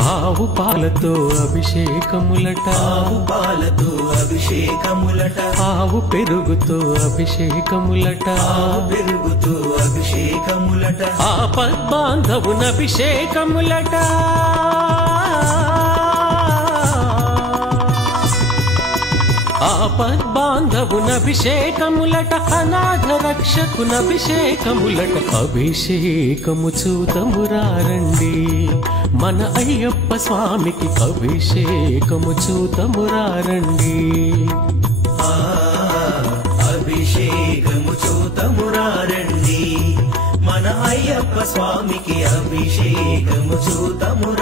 ఆవు పాలతో అభిషేకములట, ఆవు పాలతో అభిషేకములట, ఆవు పెరుగుతో అభిషేకములట, ఆవు పెరుగుతో అభిషేకములట, ఆపద్బాంధవున అభిషేకములట, ఆపద్బాంధవున అభిషేకములట, అనాథ రక్షకున అభిషేకములట. అభిషేకము చూతమురారండి, మన అయ్యప్ప స్వామికి అభిషేకము చూతమురారండి. అభిషేకము చూతమురారండి, మన అయ్యప్ప స్వామికి అభిషేకము చూతమురా